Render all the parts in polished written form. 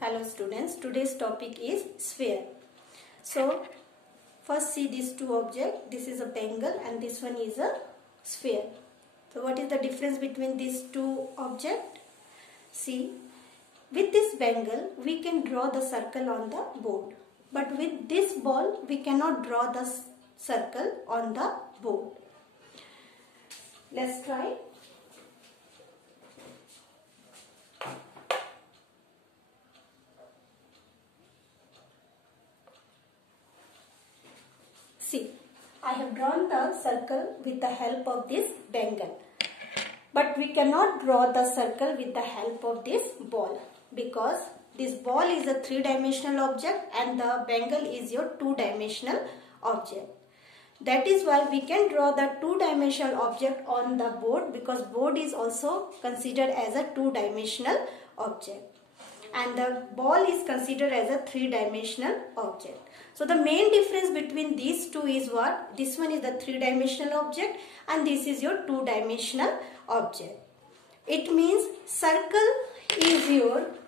Hello students, today's topic is sphere. So first see these two objects. This is a bangle and this one is a sphere. So what is the difference between these two objects? See, with this bangle we can draw the circle on the board. But with this ball we cannot draw the circle on the board. Let's try. See, I have drawn the circle with the help of this bangle. But we cannot draw the circle with the help of this ball because this ball is a three-dimensional object and the bangle is your two-dimensional object. That is why we can draw the two-dimensional object on the board because board is also considered as a two-dimensional object. And the ball is considered as a three-dimensional object. So the main difference between these two is what? This one is the three-dimensional object and this is your two-dimensional object. It means circle is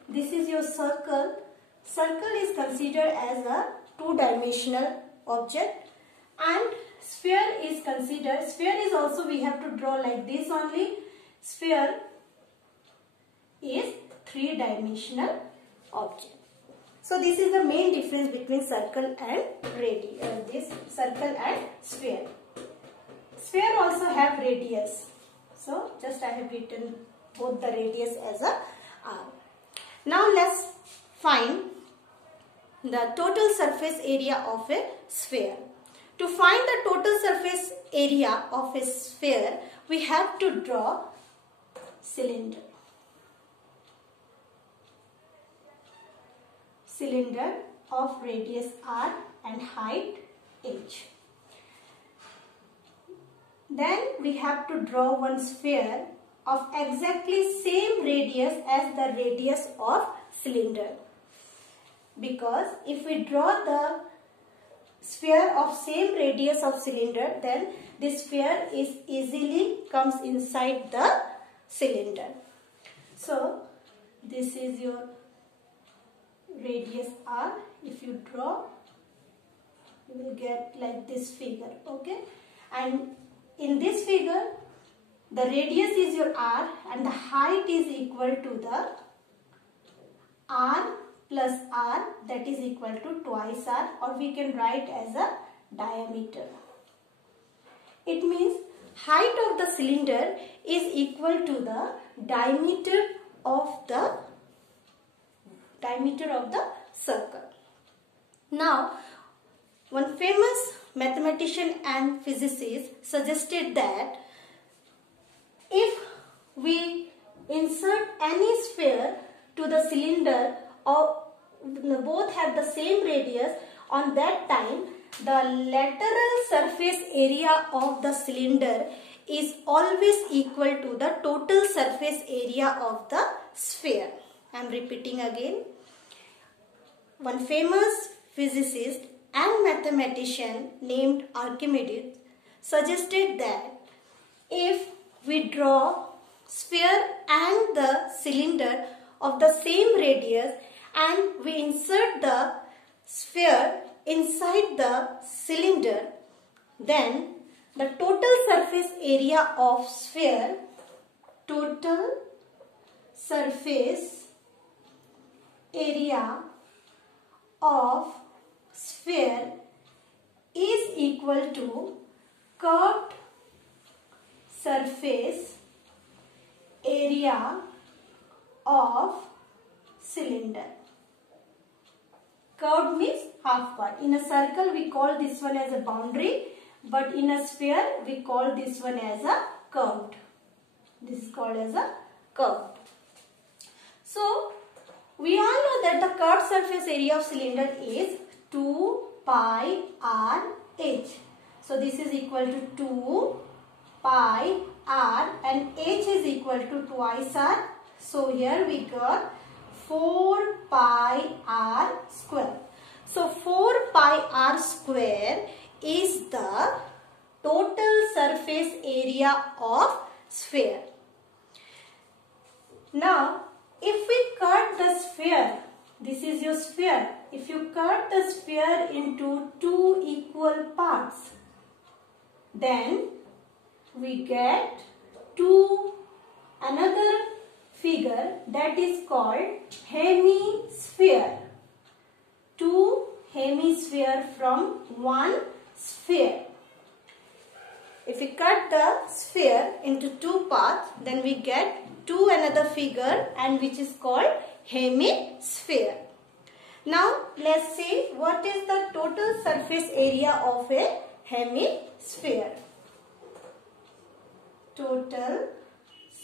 this is your circle. Circle is considered as a two-dimensional object and sphere is considered, sphere is also we have to draw like this only. Sphere is three-dimensional object. So this is the main difference between circle and this circle and sphere. Sphere also have radius. So just I have written both the radius as a R. Now let's find the total surface area of a sphere. To find the total surface area of a sphere, we have to draw cylinder. Cylinder of radius R and height h. Then we have to draw one sphere of exactly same radius as the radius of cylinder. Because if we draw the sphere of same radius of cylinder, then this sphere is easily comes inside the cylinder. So this is your radius R. If you draw, you will get like this figure, okay? And in this figure, the radius is your R and the height is equal to the R plus R, that is equal to twice R, or we can write as a diameter. It means height of the cylinder is equal to the diameter of the circle. Now, one famous mathematician and physicist suggested that if we insert any sphere to the cylinder or both have the same radius, on that time the lateral surface area of the cylinder is always equal to the total surface area of the sphere. I am repeating again. One famous physicist and mathematician named Archimedes suggested that if we draw sphere and the cylinder of the same radius and we insert the sphere inside the cylinder, then the total surface area of sphere, total surface area of sphere is equal to curved surface area of cylinder. Curved means half part. In a circle we call this one as a boundary, but in a sphere we call this one as a curved. This is called as a curved. So we all know that the curved surface area of cylinder is 2 pi r h. So this is equal to 2 pi r and h is equal to twice r. So here we got 4 pi r square. So 4 pi r square is the total surface area of sphere. Now if we cut the sphere sphere. If you cut the sphere into two equal parts, then we get another figure that is called hemisphere. Two hemisphere from one sphere. If we cut the sphere into two parts, then we get another figure, and which is called hemisphere. Now let's see what is the total surface area of a hemisphere. Total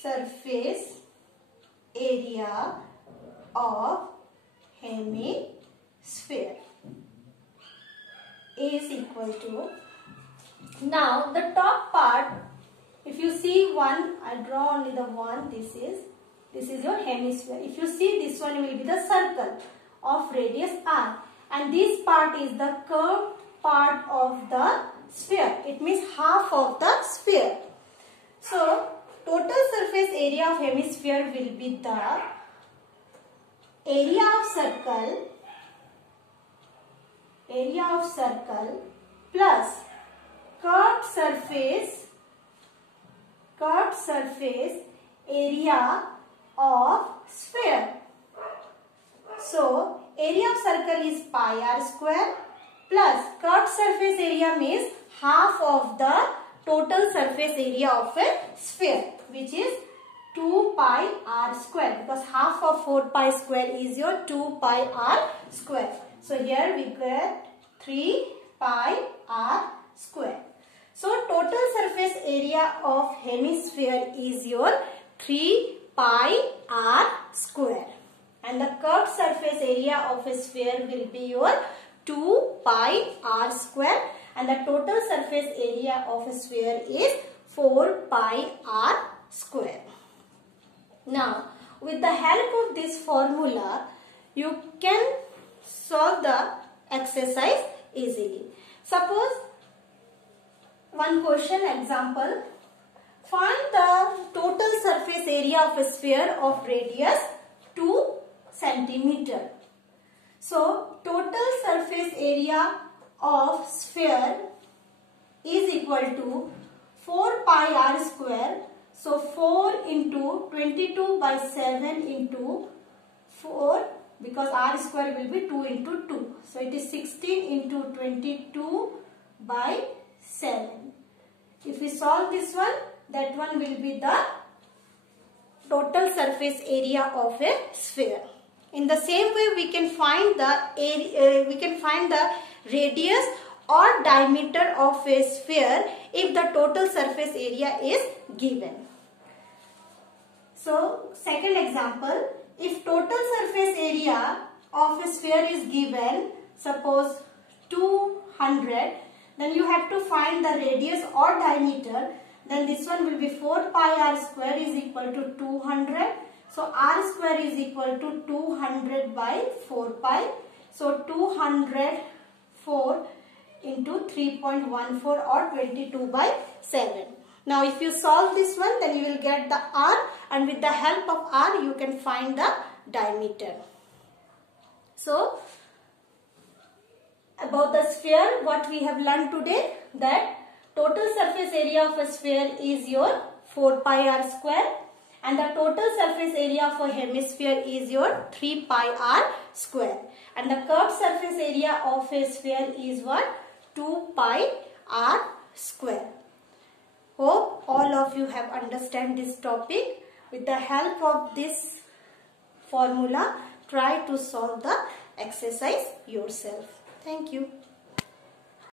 surface area of hemisphere is equal to, now the top part, if you see one, I draw only the one, this is your hemisphere. If you see, this one will be the circle of radius r, and this part is the curved part of the sphere. It means half of the sphere. So total surface area of hemisphere will be the area of circle plus curved surface area of sphere. So area of circle is pi r square plus curved surface area means half of the total surface area of a sphere, which is 2 pi r square, because half of 4 pi square is your 2 pi r square. So here we get 3 pi r square. So total surface area of hemisphere is your 3 pi r square, and the curved surface area of a sphere will be your 2 pi r square, and the total surface area of a sphere is 4 pi r square. Now with the help of this formula, you can solve the exercise easily. Suppose one question example, find the total surface area of a sphere of radius 2 centimeter. So total surface area of sphere is equal to 4 pi r square. So 4 into 22 by 7 into 4, because r square will be 2 into 2. So it is 16 into 22 by 7. If we solve this one, that one will be the total surface area of a sphere. In the same way, we can find the radius or diameter of a sphere if the total surface area is given. So second example, if total surface area of a sphere is given, suppose 200, then you have to find the radius or diameter. Then this one will be 4 pi r square is equal to 200. So r square is equal to 200 by 4 pi. So 204 into 3.14 or 22 by 7. Now if you solve this one, then you will get the r, and with the help of r you can find the diameter. So about the sphere, what we have learned today, that total surface area of a sphere is your 4 pi r square, and the total surface area of a hemisphere is your 3 pi r square, and the curved surface area of a sphere is what? 2 pi r square. Hope all of you have understand this topic. With the help of this formula, try to solve the exercise yourself. Thank you.